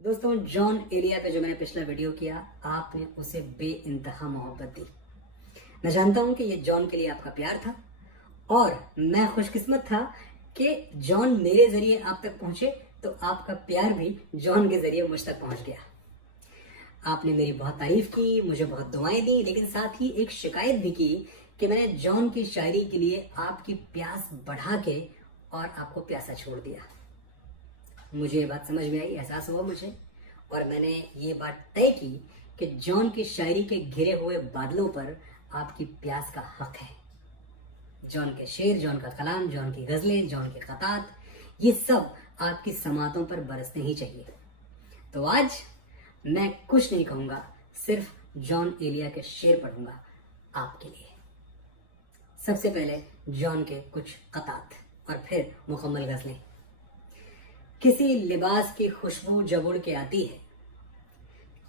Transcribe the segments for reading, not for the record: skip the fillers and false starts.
दोस्तों, जॉन एलिया पे जो मैंने पिछला वीडियो किया, आपने उसे बेइंतहा मोहब्बत दी। मैं जानता हूं कि ये जॉन के लिए आपका प्यार था और मैं खुशकिस्मत था कि जॉन मेरे जरिए आप तक पहुंचे, तो आपका प्यार भी जॉन के जरिए मुझ तक पहुंच गया। आपने मेरी बहुत तारीफ की, मुझे बहुत दुआएं दी, लेकिन साथ ही एक शिकायत भी की कि मैंने जॉन की शायरी के लिए आपकी प्यास बढ़ा के और आपको प्यासा छोड़ दिया। मुझे ये बात समझ में आई, एहसास हुआ मुझे, और मैंने ये बात तय की कि जॉन की शायरी के घिरे हुए बादलों पर आपकी प्यास का हक है। जॉन के शेर, जॉन का कलाम, जॉन की गजलें, जॉन के खतात, ये सब आपकी समातों पर बरसने ही चाहिए। तो आज मैं कुछ नहीं कहूंगा, सिर्फ जॉन एलिया के शेर पढ़ूंगा आपके लिए। सबसे पहले जॉन के कुछ खतात और फिर मुकम्मल गजलें। किसी लिबास की खुशबू जब उड़ के आती है,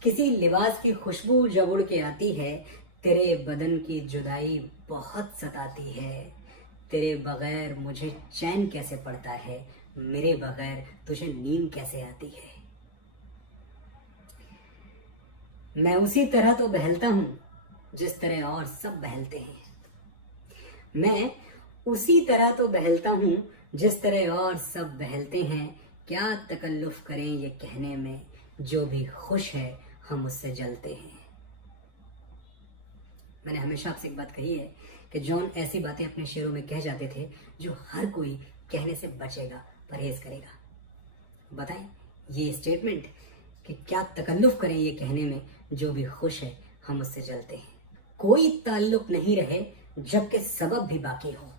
किसी लिबास की खुशबू जब उड़ के आती है, तेरे बदन की जुदाई बहुत सताती है। तेरे बगैर मुझे चैन कैसे पड़ता है, मेरे बगैर तुझे नींद कैसे आती है। मैं उसी तरह तो बहलता हूँ जिस तरह और सब बहलते हैं। मैं उसी तरह तो बहलता हूँ जिस तरह और सब बहलते हैं। क्या तकल्लुफ करें ये कहने में, जो भी खुश है हम उससे जलते हैं। मैंने हमेशा आपसे एक बात कही है कि जॉन ऐसी बातें अपने शेरों में कह जाते थे जो हर कोई कहने से बचेगा, परहेज करेगा। बताएं ये स्टेटमेंट कि क्या तकल्लुफ करें ये कहने में, जो भी खुश है हम उससे जलते हैं। कोई ताल्लुक नहीं रहे जबकि सबब भी बाकी हो,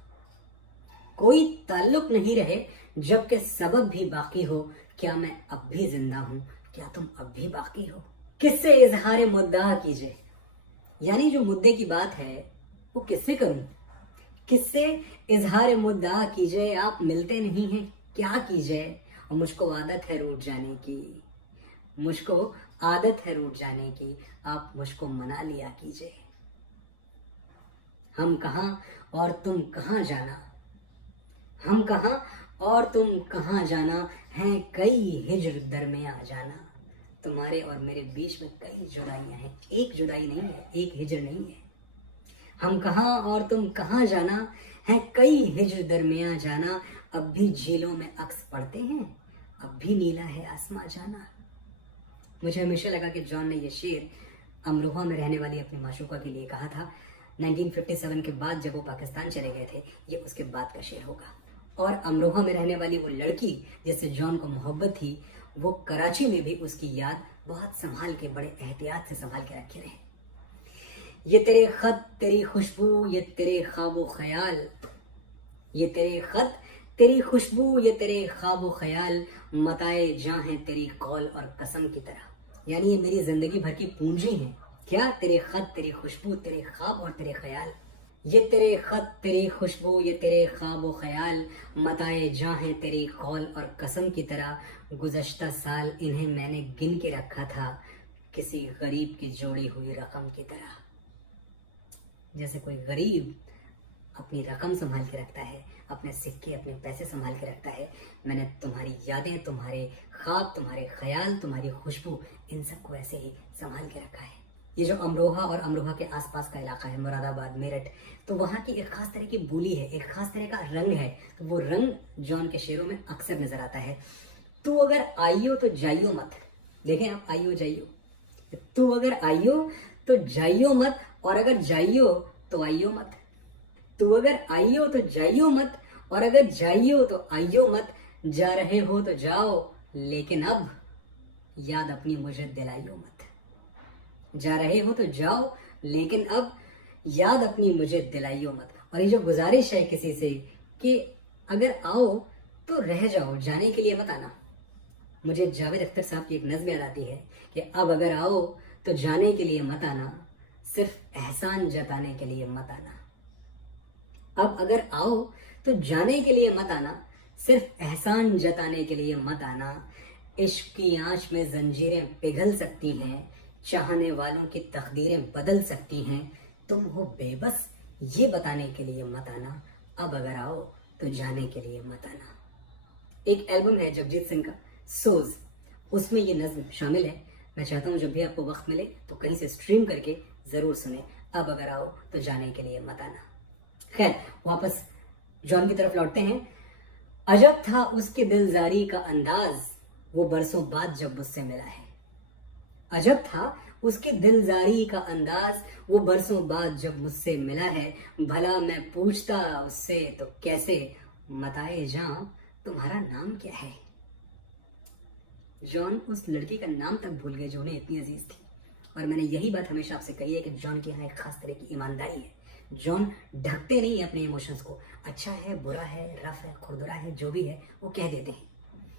कोई ताल्लुक नहीं रहे जबकि सबब भी बाकी हो। क्या मैं अब भी जिंदा हूं, क्या तुम अब भी बाकी हो। किससे इजहार मुद्दा कीजिए, यानी जो मुद्दे की बात है वो किससे करूं, किससे इजहार मुद्दा कीजिए। आप मिलते नहीं हैं, क्या कीजिए। और मुझको आदत है रूठ जाने की, मुझको आदत है रूठ जाने की, आप मुझको मना लिया कीजिए। हम कहां और तुम कहां जाना, हम कहां और तुम कहां जाना, हैं कई हिज्र दरमिया जाना। तुम्हारे और मेरे बीच में कई जुदाइयां हैं, एक जुदाई नहीं है, एक हिज्र नहीं है। हम कहां और तुम कहां जाना, हैं कई हिज्र दरमिया जाना। अब भी झीलों में अक्स पड़ते हैं, अब भी नीला है आसमां जाना। मुझे हमेशा लगा कि जॉन ने ये शेर अमरोहा में रहने वाली अपनी माशूका के लिए कहा था। 1957 के बाद जब वो पाकिस्तान चले गए थे, ये उसके बाद का शेर होगा। और अमरोहा में रहने वाली वो लड़की जिससे जॉन को मोहब्बत थी, वो कराची में भी उसकी याद बहुत संभाल के, बड़े एहतियात से संभाल के रखे रहे। ये तेरे खत तेरी खुशबू, ये तेरे ख्वाबो ख्याल, ये तेरे खत तेरी खुशबू, ये तेरे ख्वाबो ख्याल, मताए जां है तेरी कौल और कसम की तरह। यानी ये मेरी जिंदगी भर की पूंजी है। क्या? तेरे खत तेरी खुशबू, तेरे ख्वाब और तेरे ख्याल। ये तेरे खत तेरी खुशबू, ये तेरे ख्वाबो ख्याल, मताए जां है तेरी कौल और कसम की तरह। गुज़श्ता साल इन्हें मैंने गिन के रखा था, किसी गरीब की जोड़ी हुई रकम की तरह। जैसे कोई गरीब अपनी रकम संभाल के रखता है, अपने सिक्के, अपने पैसे संभाल के रखता है, मैंने तुम्हारी यादें, तुम्हारे ख्वाब, तुम्हारे ख्याल, तुम्हारी खुशबू, इन सबको ऐसे ही संभाल के रखा है। ये जो अमरोहा और अमरोहा के आसपास का इलाका है, मुरादाबाद, मेरठ, तो वहाँ की एक खास तरह की बोली है, एक खास तरह का रंग है। तो वो रंग जॉन के शेरों में अक्सर नजर आता है। तू अगर आइयो तो जाइयो मत। देखें आप, आइयो जाइयो, तू अगर आइयो तो जाइयो मत, और अगर जाइयो तो आइयो मत। तू अगर आइयो तो जाइयो मत, और अगर जाइयो तो आइयो मत। जा रहे हो तो जाओ, लेकिन अब याद अपनी मुझे दिलाइयो मत। जा रहे हो तो जाओ, लेकिन अब याद अपनी मुझे दिलाइयो मत। और ये जो गुजारिश है किसी से कि अगर आओ तो रह जाओ, जाने के लिए मत आना। मुझे जावेद अख्तर साहब की एक नज़्म याद आती है कि अब अगर आओ तो जाने के लिए मत आना, सिर्फ एहसान जताने के लिए मत आना। अब अगर आओ तो जाने के लिए मत आना, सिर्फ एहसान जताने के लिए मत आना। इश्क की आंच में जंजीरें पिघल सकती हैं, चाहने वालों की तकदीरें बदल सकती हैं। तुम हो बेबस ये बताने के लिए मत आना, अब अगर आओ तो जाने के लिए मत आना। एक एल्बम है जगजीत सिंह का, सोज, उसमें ये नज्म शामिल है। मैं चाहता हूँ जब भी आपको वक्त मिले तो कहीं से स्ट्रीम करके ज़रूर सुने। अब अगर आओ तो जाने के लिए मत आना। खैर, वापस जॉन की तरफ लौटते हैं। अजब था उसके दिलजारी का अंदाज, वो बरसों बाद जब मुझसे मिला है। अजब था उसके दिलजारी का अंदाज, वो बरसों बाद जब मुझसे मिला है। भला मैं पूछता उससे तो कैसे, मताए जां तुम्हारा नाम क्या है। जॉन उस लड़की का नाम तक भूल गए जो उन्हें इतनी अजीज थी। और मैंने यही बात हमेशा आपसे कही है कि जॉन के यहाँ एक खास तरह की ईमानदारी है। जॉन ढकते नहीं है अपने इमोशंस को। अच्छा है, बुरा है, रफ है, खुरदुरा है, जो भी है वो कह देते हैं।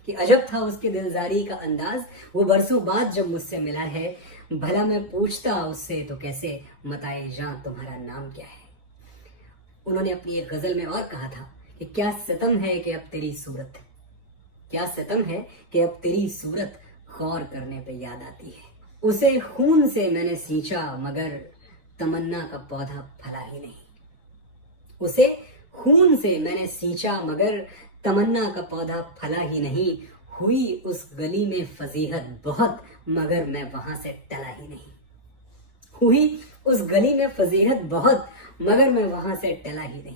कि अजब था उसके दिलजारी का अंदाज, वो बरसों बाद जब मुझसे मिला है। भला मैं पूछता उससे तो कैसे, मताए जां तुम्हारा नाम क्या है। उन्होंने अपनी एक गजल में और कहा था कि क्या सितम है कि अब तेरी सूरत, क्या सितम है कि अब तेरी सूरत गौर करने पे याद आती है। उसे खून से मैंने सींचा मगर तमन्ना का पौधा फला ही नहीं। उसे खून से मैंने सींचा मगर तमन्ना का पौधा फला ही नहीं। हुई उस गली में फजीहत बहुत मगर मैं वहां से टला ही नहीं। हुई उस गली में फजीहत बहुत मगर मैं वहां से टला ही नहीं।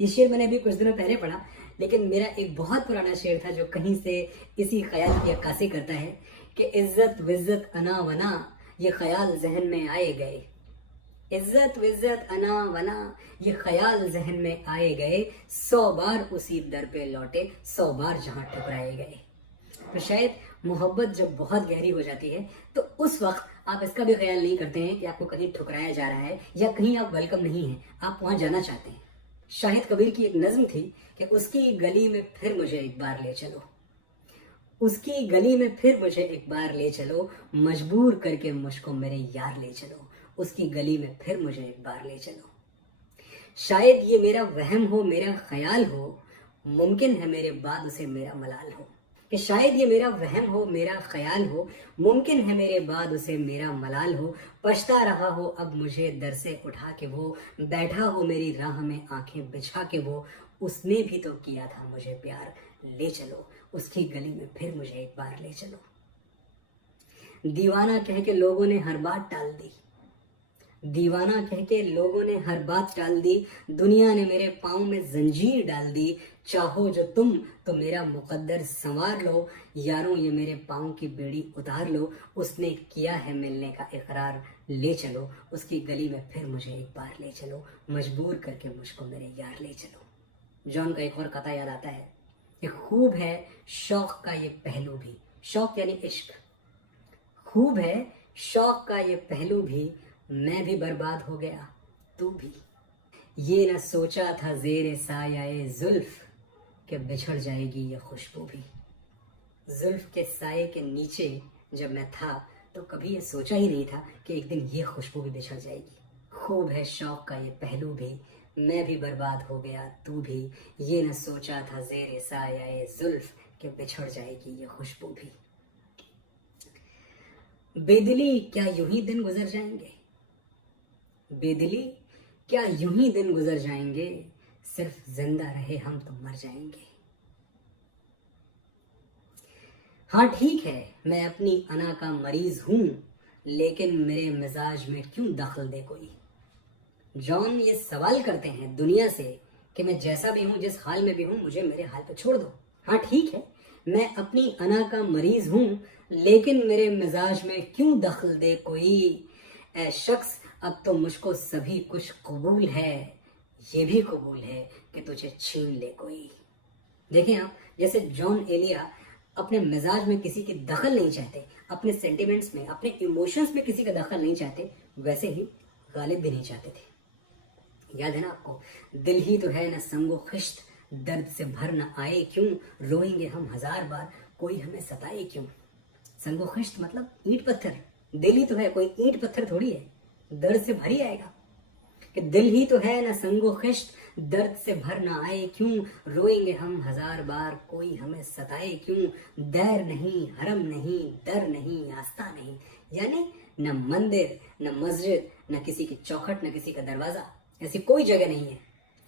ये शेर मैंने अभी कुछ दिनों पहले पढ़ा, लेकिन मेरा एक बहुत पुराना शेर था जो कहीं से इसी ख्याल की अक्कासी करता है कि इज्जत विज्जत अना वना ये ख्याल जहन में आए गए। इज्जत विज्जत अना वना ये ख्याल जहन में आए गए। 100 बार उसी दर पे लौटे, 100 बार जहां ठुकराए गए। तो शायद मोहब्बत जब बहुत गहरी हो जाती है तो उस वक्त आप इसका भी ख्याल नहीं करते हैं कि आपको कहीं ठुकराया जा रहा है या कहीं आप वेलकम नहीं हैं, आप वहां जाना चाहते हैं। शाहिद कबीर की एक नज्म थी कि उसकी गली में फिर मुझे एक बार ले चलो, उसकी गली में फिर मुझे एक बार ले चलो, मजबूर करके मुझको मेरे यार ले चलो। उसकी गली में फिर मुझे एक बार ले चलो। शायद ये मेरा वहम हो, मेरा ख्याल हो, मुमकिन है मेरे बाद उसे मेरा मलाल हो। कि शायद ये मेरा वहम हो, मेरा ख्याल हो, मुमकिन है मेरे बाद उसे मेरा मलाल हो। पछता रहा हो अब मुझे दर से उठा के वो, बैठा हो मेरी राह में आंखें बिछा के वो। उसने भी तो किया था मुझे प्यार, ले चलो उसकी गली में फिर मुझे एक बार ले चलो। दीवाना कह के लोगों ने हर बात टाल दी, दीवाना कह के लोगों ने हर बात टाल दी। दुनिया ने मेरे पाँव में जंजीर डाल दी। चाहो जो तुम तो मेरा मुकद्दर संवार लो, यारों ये मेरे पाँव की बेड़ी उतार लो। उसने किया है मिलने का इकरार, ले चलो उसकी गली में फिर मुझे एक बार ले चलो, मजबूर करके मुझको मेरे यार ले चलो। जॉन का एक और कथा याद आता है कि खूब है शौक का ये पहलू भी, शौक यानी इश्क, खूब है शौक का ये पहलू भी, मैं भी बर्बाद हो गया तू भी। ये न सोचा था ज़ेरे साये जुल्फ कि बिछड़ जाएगी ये खुशबू भी। जुल्फ के साये के नीचे जब मैं था तो कभी ये सोचा ही नहीं था कि एक दिन ये खुशबू भी बिछड़ जाएगी। खूब है शौक का ये पहलू भी, मैं भी बर्बाद हो गया तू भी। ये न सोचा था ज़ेरे साये जुल्फ कि बिछड़ जाएगी ये खुशबू भी। बेदिली क्या यूं ही दिन गुजर जाएंगे, बेदिली क्या यूं ही दिन गुजर जाएंगे, सिर्फ जिंदा रहे हम तो मर जाएंगे। हाँ ठीक है मैं अपनी अना का मरीज हूं, लेकिन मेरे मिजाज में क्यों दखल दे कोई। जॉन ये सवाल करते हैं दुनिया से कि मैं जैसा भी हूं, जिस हाल में भी हूं, मुझे मेरे हाल पे छोड़ दो। हाँ ठीक है मैं अपनी अना का मरीज हूं, लेकिन मेरे मिजाज में क्यों दखल दे कोई। ऐ शख्स अब तो मुझको सभी कुछ कबूल है, ये भी कबूल है कि तुझे छीन ले कोई। देखें आप, जैसे जॉन एलिया अपने मिजाज में किसी की दखल नहीं चाहते, अपने सेंटिमेंट्स में, अपने इमोशंस में किसी का दखल नहीं चाहते, वैसे ही गालिब भी नहीं चाहते थे। याद है ना आपको, दिल ही तो है न संगो खिश्त, दर्द से भर न आए क्यों, रोएंगे हम 1000 बार कोई हमें सताए क्यों। संगो खिश्त मतलब ईंट पत्थर, दिल ही तो है, कोई ईंट पत्थर थोड़ी है, दर्द से भर ही आएगा। कि दिल ही तो है न संगो खिश्त, दर्द से भर ना आए क्यों, रोएंगे हम 1000 बार कोई हमें सताए क्यों। दैर नहीं, हरम नहीं, दर नहीं, आस्था नहीं, यानी न मंदिर, न मस्जिद, न किसी की चौखट, न किसी का दरवाजा, ऐसी कोई जगह नहीं है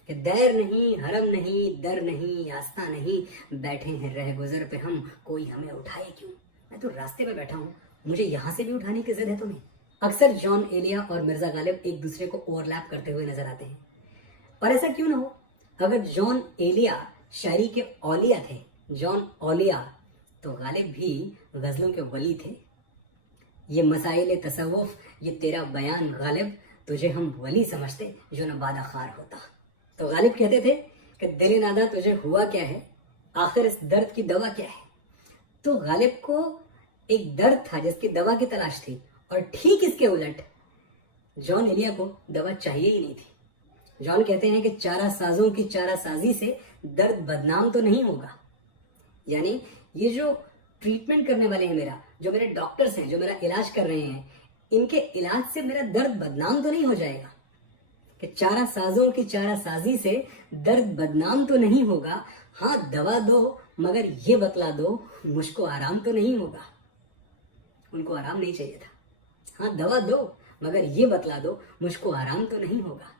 कि दैर नहीं, हरम नहीं, दर नहीं, आस्था नहीं, बैठे हैं रह गुजर पे हम, कोई हमें उठाए क्यों। मैं तो रास्ते पे बैठा हूँ, मुझे यहाँ से भी उठाने की जिद है तुम्हें। अक्सर जॉन एलिया और मिर्जा गालिब एक दूसरे को ओवरलैप करते हुए नजर आते हैं, और ऐसा क्यों ना हो। अगर जॉन एलिया शायरी के औलिया थे, जॉन औलिया, तो गालिब भी गजलों के वली थे। ये मसाइल तसव्वुफ, ये तेरा बयान गालिब, तुझे हम वली समझते जो न बादा खार होता। तो गालिब कहते थे कि दिल नादा तुझे हुआ क्या है, आखिर इस दर्द की दवा क्या है। तो गालिब को एक दर्द था जिसकी दवा की तलाश थी, और ठीक इसके उलट जॉन एलिया को दवा चाहिए ही नहीं थी। जॉन कहते हैं कि चारा साजों की चारा साजी से दर्द बदनाम तो नहीं होगा। यानी ये जो ट्रीटमेंट करने वाले हैं मेरा, जो मेरे डॉक्टर्स हैं, जो मेरा इलाज कर रहे हैं, इनके इलाज से मेरा दर्द बदनाम तो नहीं हो जाएगा। कि चारा साजों की चारा साजी से दर्द बदनाम तो नहीं होगा। हाँ दवा दो, मगर ये बतला दो मुझको आराम तो नहीं होगा। उनको आराम नहीं चाहिए था। हाँ दवा दो, मगर ये बतला दो मुझको आराम तो नहीं होगा।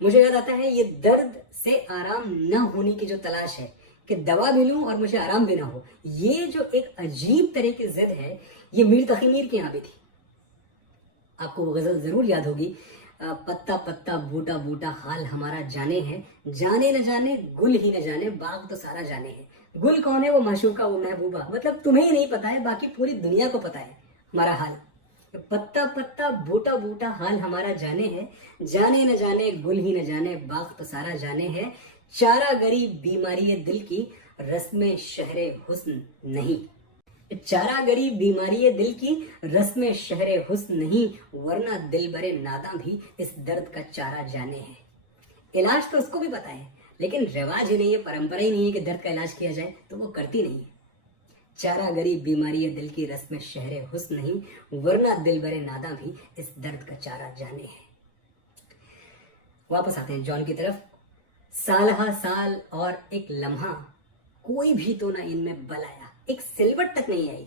मुझे याद आता है ये दर्द से आराम न होने की जो तलाश है, कि दवा भी लूं और मुझे आराम भी ना हो, ये जो एक अजीब तरह की जिद है, ये मीर तकी मीर के यहाँ भी थी। आपको वो गजल जरूर याद होगी, पत्ता पत्ता बूटा बूटा हाल हमारा जाने है, जाने न जाने गुल ही न जाने बाग तो सारा जाने है। गुल कौन है? वो माशूका, वो महबूबा, मतलब तुम्हें ही नहीं पता है, बाकी पूरी दुनिया को पता है हमारा हाल। पत्ता पत्ता बूटा बूटा हाल हमारा जाने है, जाने न जाने गुल ही न जाने बाग तो सारा जाने है। चारा गरीब बीमारी है दिल की, रस्म शहरे हुस्न नहीं। चारा गरीब बीमारी है दिल की, रस्म शहरे हुस्न नहीं, वरना दिल बरे नादा भी इस दर्द का चारा जाने है। इलाज तो उसको भी पता है, लेकिन रिवाज ही नहीं है, परंपरा ही नहीं है कि दर्द का इलाज किया जाए, तो वो करती नहीं है। चारा गरीब बीमारी है दिल की, रस्म शहरे हुस्न नहीं, वरना दिल बरे नादा भी इस दर्द का चारा जाने है। वापस आते हैं जॉन की तरफ। सालहा साल और एक लम्हा, कोई भी तो ना इनमें बल आया, एक सिलवट तक नहीं आई।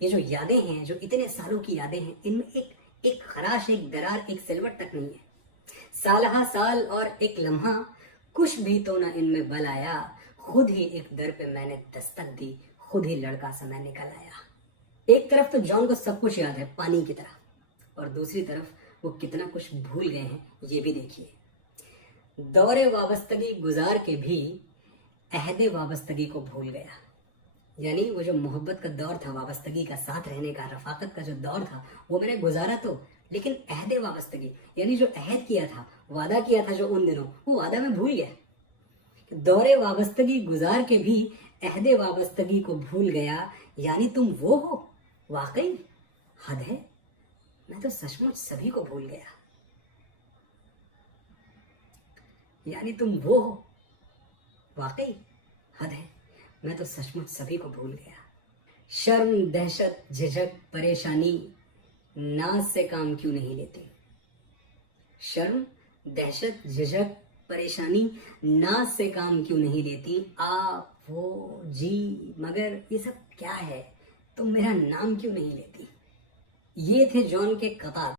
ये जो यादें हैं, जो इतने सालों की यादें हैं, इनमें एक खराश, एक दरार, एक सिलवट तक नहीं है। सालहा साल और एक लम्हा, कुछ भी तो ना इनमें बल आया, खुद ही एक दर पे मैंने दस्तक दी, खुद ही लड़का सा मैं निकल आया। एक तरफ तो जॉन को सब कुछ याद है पानी की तरह, और दूसरी तरफ वो कितना कुछ भूल गए हैं, ये भी देखिए। दौरे वाबस्तगी गुजार के भी अहदे वाबस्तगी को भूल गया। यानी वो जो मोहब्बत का दौर था, वाबस्तगी का, साथ रहने का, रफाकत का जो दौर था, वो मैंने गुजारा तो, लेकिन अहदे वाबस्तगी, यानी जो अहद किया था, वादा किया था जो उन दिनों, वो वादा मैं भूल गया। दौरे वाबस्तगी गुजार के भी अहदे वाबस्तगी को भूल गया। यानी तुम वो हो, वाकई हद है, मैं तो सचमुच सभी को भूल गया। यानी तुम वो हो, वाकई हद है, मैं तो सचमुच सभी को भूल गया। शर्म दहशत झिझक परेशानी नाज से काम क्यों नहीं लेते। शर्म दहशत झिझक परेशानी नाज से काम क्यों नहीं लेती। आप वो जी मगर ये सब क्या है, तुम मेरा नाम क्यों नहीं लेती। ये थे जॉन के कतार।